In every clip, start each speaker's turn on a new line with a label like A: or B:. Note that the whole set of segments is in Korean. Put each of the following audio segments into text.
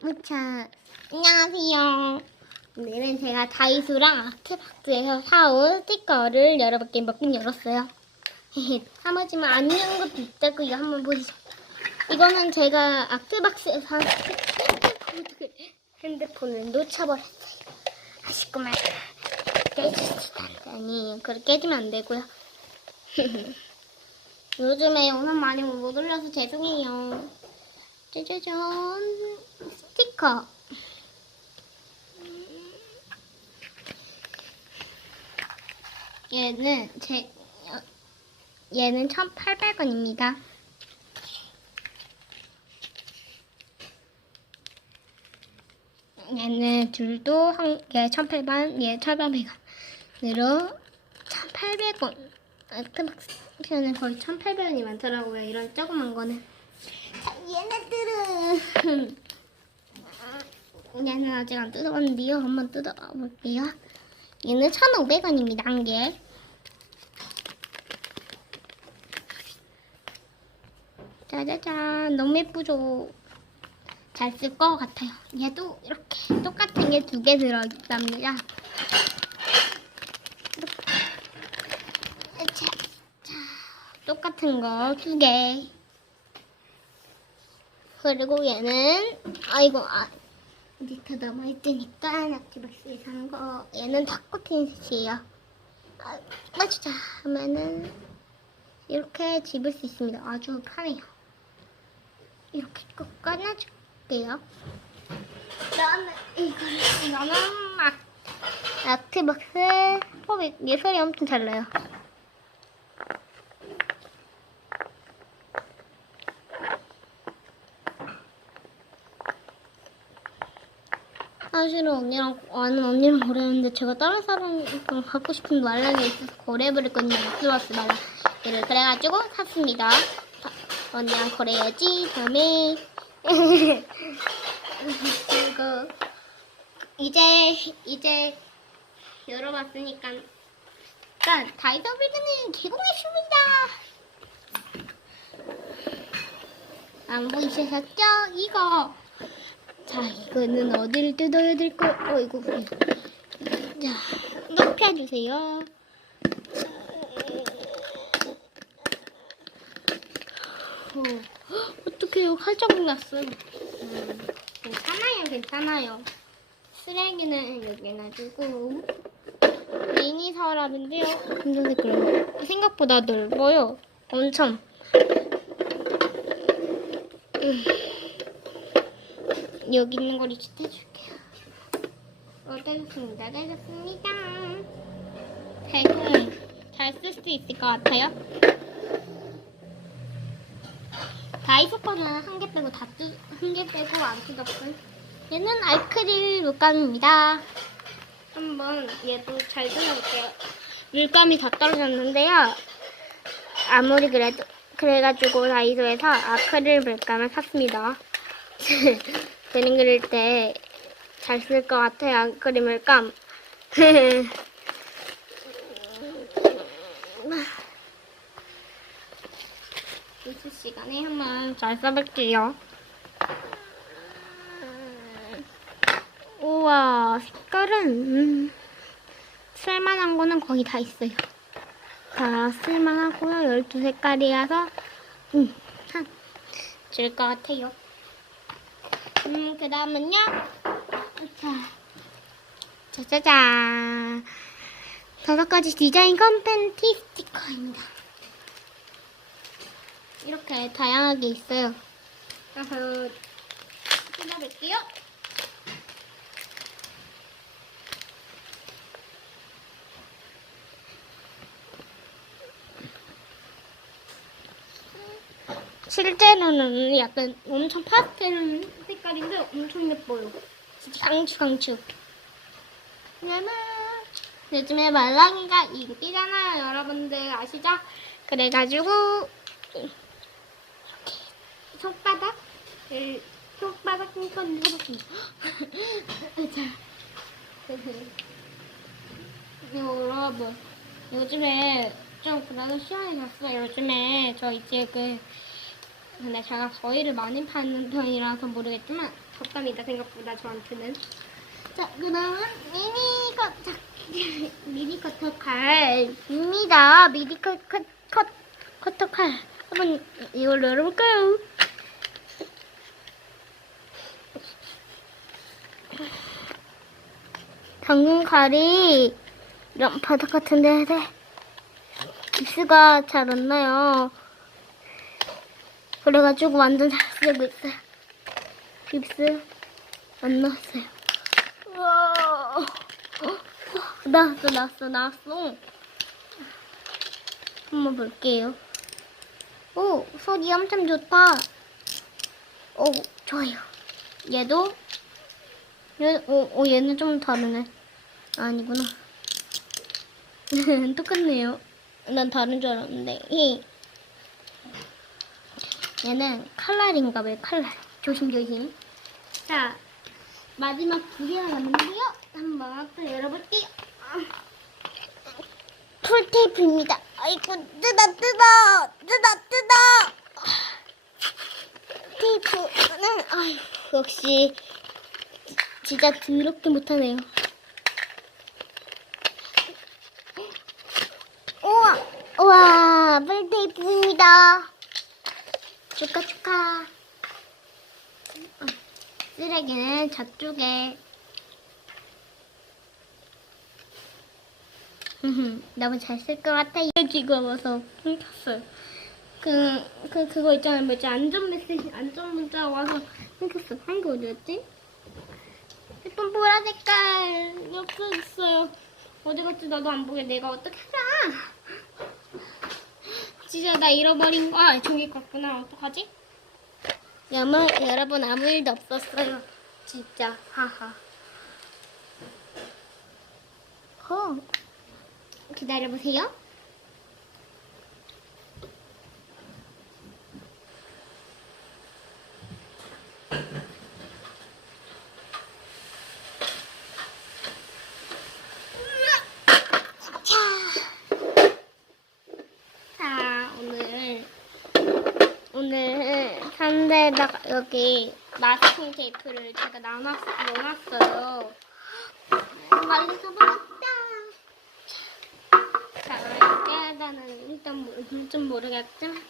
A: 무차 안녕하세요. 오늘은 제가 다이소랑 아트박스에서 사온 스티커를 여러분께 몇 개 열었어요. 사무지만 안 읽은 것도 있다고 이거 한번 보시죠. 이거는 제가 아트박스에서 산 핸드폰을, 핸드폰을 놓쳐버렸어요. 아쉽구만. 깨지지다. 아니, 그걸 깨지면 안 되고요. 요즘에 영상 많이 못 올려서 죄송해요. 짜자잔 스티커 얘는 제 어, 얘는 1,800원입니다. 얘는 둘도 한 얘 1,800원, 얘 1,800원으로 1,800원. 아트박스는 거의 1,800원이 많더라고요. 이런 조그만 거는. 자, 얘네들은 얘는 아직 안 뜯어봤는데요. 한번 뜯어볼게요. 얘는 1,500원입니다. 한 개. 짜자잔 너무 예쁘죠? 잘 쓸 것 같아요. 얘도 이렇게 똑같은 게 두 개 들어있답니다. 똑같은 거 두 개. 그리고 얘는 아이고 아 밑에 남아있으니까 낙지박스에 사는 거. 얘는 닭코팅 셋이에요. 아, 하면은 이렇게 집을 수 있습니다. 아주 편해요. 이렇게 꼭 꺼내줄게요. 그다음에 이거는 이거는 막 낙지박스. 어, 얘 소리 엄청 잘 나요 사실은 언니랑 아는 언니랑 거래했는데 제가 다른 사람이랑 갖고 싶은 말랑이 있어서 거래해버렸거든요. 플러스 말랑이를 그래가지고 샀습니다. 다- 언니랑 거래해야지. 다음에 그리고 이제 이제 열어봤으니까 일단 다이더빌드는 개봉했습니다. 안 보이셨죠? 이거 자, 이거는 어디를 뜯어야 될까? 어이구. 자, 높여주세요. 어, 어떡해요. 칼자국 났어요. 음, 괜찮아요, 괜찮아요. 쓰레기는 여기 놔두고. 미니 서랍인데요. 금전 색깔. 생각보다 넓어요. 엄청. 음. 여기 있는 걸 이제 떼줄게요. 어, 떼줬습니다. 떼줬습니다. 대충 잘쓸 수 있을 것 같아요. 다이소 거는 한 개 빼고 다 뜯, 한개 빼고 안 뜯었어요. 얘는 알크릴 물감입니다. 한번 얘도 잘 뜯어볼게요. 물감이 다 떨어졌는데요. 아무리 그래도, 그래가지고 다이소에서 아크릴 물감을 샀습니다. 그림 그릴 때 잘 쓸 것 같아요. 그림을 감. 미술 시간에 한번 잘 써볼게요. 우와, 색깔은 음, 쓸만한 거는 거의 다 있어요. 다 쓸만하고요. 12색깔이라서 음, 줄것 같아요. 음, 그 다음은요. 자, 짜자잔. 다섯 가지 디자인 컴팬티 스티커입니다. 이렇게 다양하게 있어요. 그래서 뜯어볼게요. 실제로는 약간 엄청 파스텔 색깔인데 엄청 예뻐요. 진짜 강추 강추. 왜냐면 요즘에 말랑이가 인기잖아요, 여러분들 아시죠? 그래가지고 손바닥을 손바닥 핑크를 해봤습니다. 자, 여러분 요즘에 좀 그래도 시간이 났어요. 요즘에 저 이제 그 근데 제가 거위를 많이 파는 편이라서 모르겠지만 덥답니다 생각보다 저한테는. 자 그다음은 미니 커터 미니 커터 칼입니다. 미니 커, 커, 커, 커터 칼 한번 이걸 열어볼까요? 당근 칼이 이런 바닥 같은데 네. 깁스가 잘 안 나요. 그래가지고 완전 잘 쓰고 있어요. 깁스 안 나왔어요. 우와. 어, 나왔어, 나왔어, 나왔어. 한번 볼게요. 오, 소리 엄청 좋다. 오, 좋아요. 얘도, 얘, 오, 오, 얘는 좀 다르네. 아니구나. 똑같네요. 난 다른 줄 알았는데. 히. 얘는 칼날인가 봐요, 칼날. 조심조심. 자, 마지막 두 개가 남았는데요. 한번 또 열어볼게요. 풀테이프입니다. 아이고, 뜯어, 뜯어! 뜯어, 뜯어! 테이프는, 아휴, 역시, 진짜 더럽게 못하네요. 우와, 우와, 풀테이프입니다. 축하, 축하. 어, 쓰레기는 저쪽에. 음, 너무 잘 쓸 것 같아요. 지금 와서 끊겼어요. 그, 그, 그거 있잖아요. 뭐지? 안전 메시지, 안전 문자 와서 끊겼어. 한게 어디였지? 예쁜 보라 색깔 옆에 있어요. 어디 갔지? 나도 안 보게. 내가 어떻게 하자? 진짜 나 잃어버린 거. 아, 저기 갔구나. 어떡하지? 여러, 여러분 아무 일도 없었어요. 진짜. 하하. 어. 기다려보세요. 자. 자, 오늘, 오늘 현대에다가 여기 마스킹 테이프를 제가 나눠, 넣어놨어요. 말려서 먹었다. 자, 깨다는 일단 뭐, 좀 모르겠지만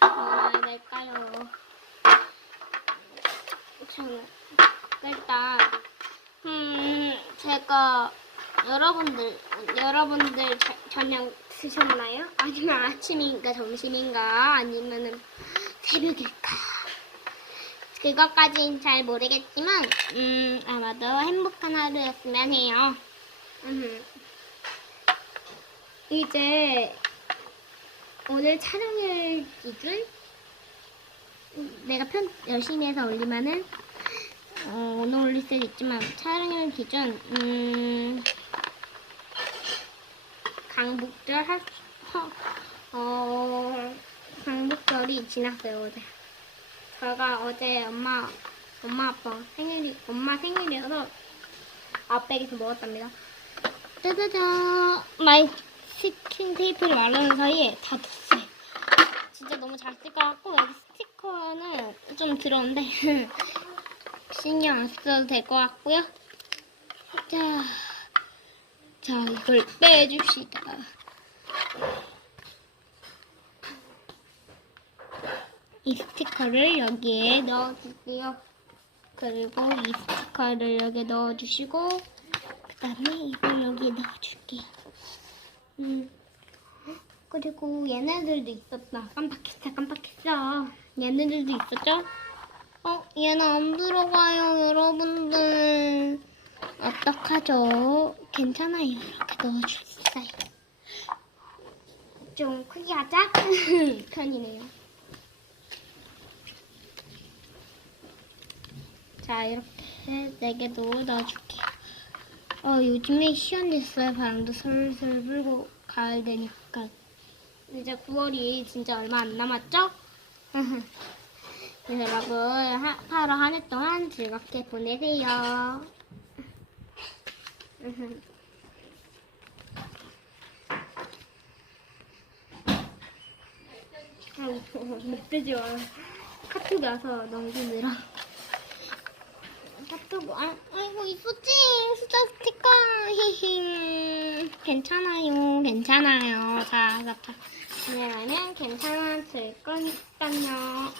A: 뭐라 될까요? 저는 일단 음 제가 여러분들 저녁 드셨나요? 아니면 아침인가 점심인가 아니면은 새벽일까? 그것까진 잘 모르겠지만 음 아마도 행복한 하루였으면 해요. 음. 이제 오늘 촬영일 기준 음, 내가 편 열심히 해서 올리면은 어, 오늘 올릴 수도 있지만 촬영일 기준 음, 강북절 하, 허, 어, 강북절이 지났어요 어제. 제가 어제 엄마 엄마 아빠 생일이 엄마 생일이어서 아웃백에서 먹었답니다. 짜자잔 마이 스킨 테이프를 말르는 사이에 다 뒀어요. 진짜 너무 잘 쓸 것 같고 여기 스티커는 좀 들어온데 신경 안 써도 될 것 같고요. 자, 자 이걸 빼줍시다. 이 스티커를 여기에 넣어줄게요. 그리고 이 스티커를 여기에 넣어주시고 그 다음에 이걸 여기에 넣어줄게요. 음. 그리고 얘네들도 있었다. 깜빡했어, 깜빡했어. 얘네들도 있었죠? 어, 얘는 안 들어가요, 여러분들. 어떡하죠? 괜찮아요. 이렇게 넣어줄 수 있어요. 좀 크게 하자. 편이네요. 자, 이렇게 네 개도 넣어줄게요. 어, 요즘에 시원했어요. 바람도 슬슬 불고 가을 되니까. 이제 9월이 진짜 얼마 안 남았죠? 네, 여러분, 하, 하루 한해 동안 즐겁게 보내세요. 아, 마. 카톡이 와서 너무 힘 들어. 또, 아, 아이고, 있었지? 숫자 스티커. 히히. 괜찮아요. 괜찮아요. 자, 자, 자. 왜냐면 괜찮아질 거니까요.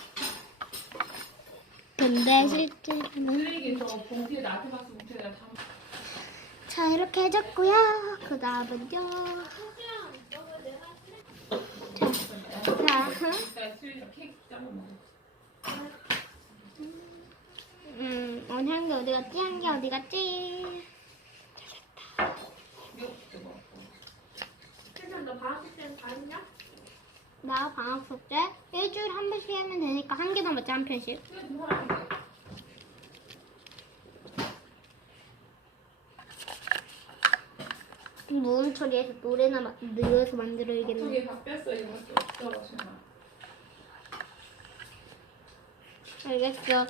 A: 근데 실제로는.
B: 내가 다
A: 자, 이렇게 해줬고요. 그 다음은요. 자, 자.
B: 먹
A: 음, 어, 향기 어디 갔지? 향기 어디 갔지?
B: 먹고.
C: 세상 너 방학 다 했냐?
A: 나 방학 숙제 일주일에 한 번씩 하면 되니까 한 개만 맞지 한 편씩.
B: 동그랗게.
A: 무음 처리해서 노래나 마, 늘어서 만들어야겠네.
B: 저기 밥 뺐어 이것도 없어.
A: 알겠어.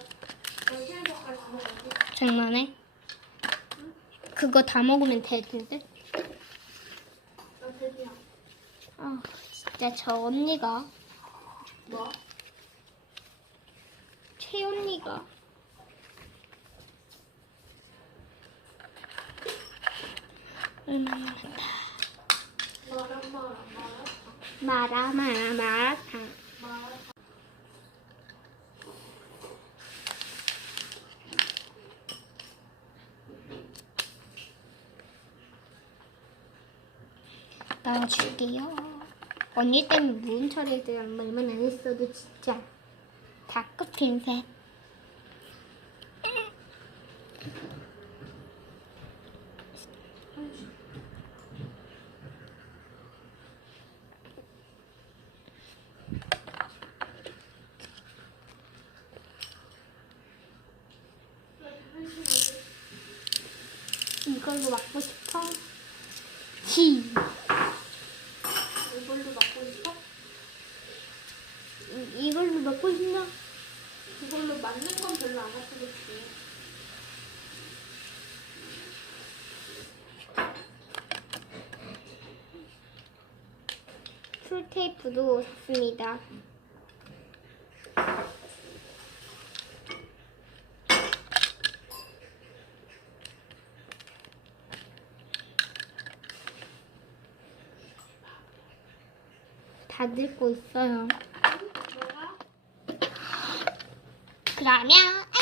A: 장난해? 그거 다 먹으면 되는데? 아, 진짜 저 언니가
C: 뭐?
A: 최 언니가 얼마나 많다.
C: 말한 말안 말아?
A: 마라 마라 마라탕. 넣어줄게요. 언니 때문에 무음 처리에 대한 말만 안 했어도 진짜 다급 핀셋. 이걸로 맡고 싶어? 지.
C: 이걸로 맞고 싶어?
A: 이- 이걸로 먹고 싶나?
C: 이걸로 맞는 건 별로 안 아프겠지.
A: 풀테이프도 샀습니다. 다 들고 있어요.
C: 뭐가?
A: 그러면